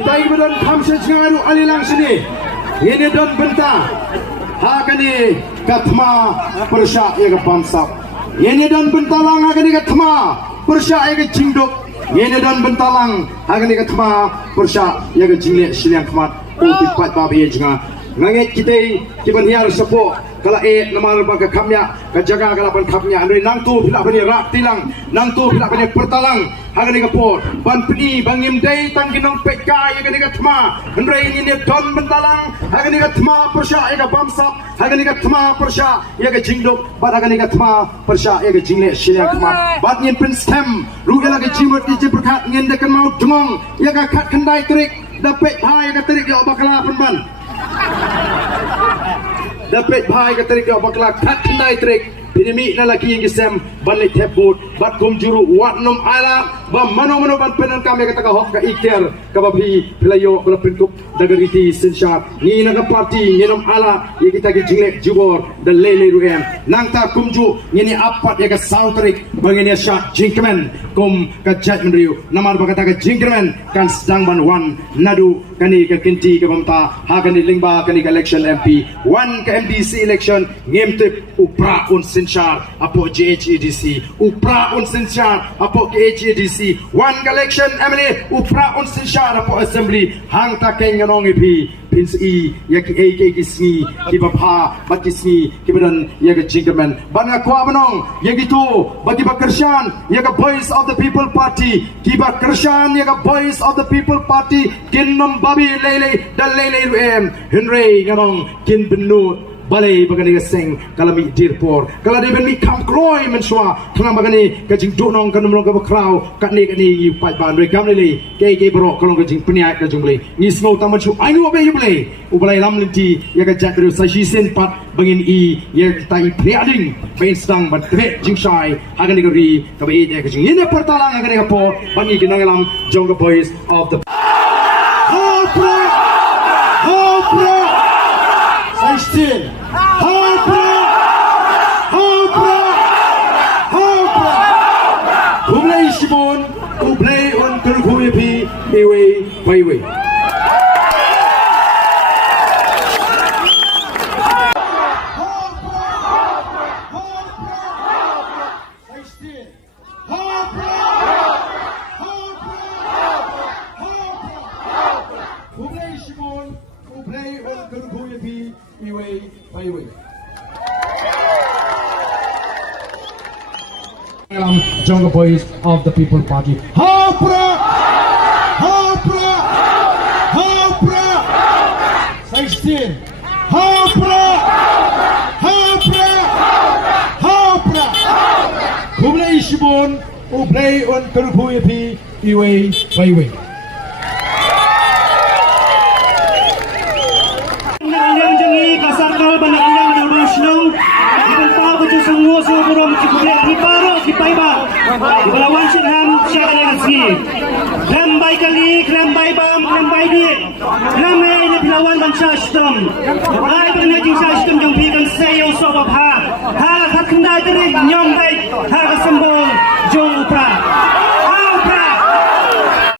Dai badan kamsa jengaru alilang sini. Ini don benta. Hakani katma persya ya bangsa. Ini don bentalang hakani katma persya ya jingdok. Ini don bentalang hakani katma persya ya jingle siliang kmat. Untuk paitbah biaya jenga. Ngangit kita kiban hiar sepo. Kalau nama lembaga kamnya, kejaga kalau pun kamnya, andai nang tu bila punya rak tilang, nang tu bila punya pertalang, harga ni kapor, ban peni bangim day tangkinong peka, yang ni katma, andai ini don bentalang, harga ni katma persya, yang bamsap, harga ni katma persya, yang jingdok, bat harga ni katma persya, yang jingle siliang kmat, bat nyen pen stem, rugi lagi jimut di berkat nyen dekan mau dengong, yang kat kendai terik, dapat hai yang terik dia bakal penban. Dapat bahaya keterik dia bakal kat kendai terik. Pinimi na lagi yang gisem balik thep boot bat kum juru wat nom ala ba mano ban penan kami kata ka hok ka iker ka babi pelayo kala pintup dagariti sinshat ni na ka party ni nom ala ye kita ki jinglek jubor da lele ruem nang ta kumju ni apat ya ka sautrik bangini shot jinkman kum ka jat mriu namar ba kata ka jinkman kan sedang ban wan nadu kani ka kinti ka bamta ha kani lingba kani ka election MP one ka MDC election ngemtip upra un sinsar apo GHEDC upra un sinsar apo GHEDC one election emily upra un sinsar apo assembly hang ta keng nong ipi pinsi ya ki AK kisni ki bapha bakisni ki badan ya ga jingerman banga kwa banong ya gitu bagi kyrshan ya ga voice of the people party ki ba kyrshan ya ga voice of the people party kin nom babi lele dal lele em henry nganong kin benut balai bagani gaseng kalami dirpor kala de ben mi kam kroi menswa thana bagani kajing donong kanum ka bakrau katni kani pai ban re kam le ke bro kalong kajing pniai ka jungle ni smo tamachu ainu be yuble ubalai lam linti ya ka jakru sashi sen pat bangin i ya tai priading bain stang bat tre jingshai hagani gari ka be ya kajing ni pertalang hagani ka po bangi kinangalam jong boys of the Hopra Saistin Hopra Ublay Shimon Ublay on Kurkuyapi Iwe Baiwe Jungle Boys of the People Party. Hopra! Hopra! Hopra! 16. Hopra! Hopra! Hopra! Kublai Shibon, Ublay on Kurkuyapi, Iwe, Baiwe. Kasarkal banang na Rushnong, ibang pa ko sa ngoso burom si Kublai ni Paro si paitbah. Ibalawan siya siya kasi. Lambay kali, lambay bam, lambay di. Lambay na pilawan ban siya sistem. Ay pag naging siya sistem yung bigan sayo sa wabha. Ha, kakandai tarig, nyong day, ha kasambong.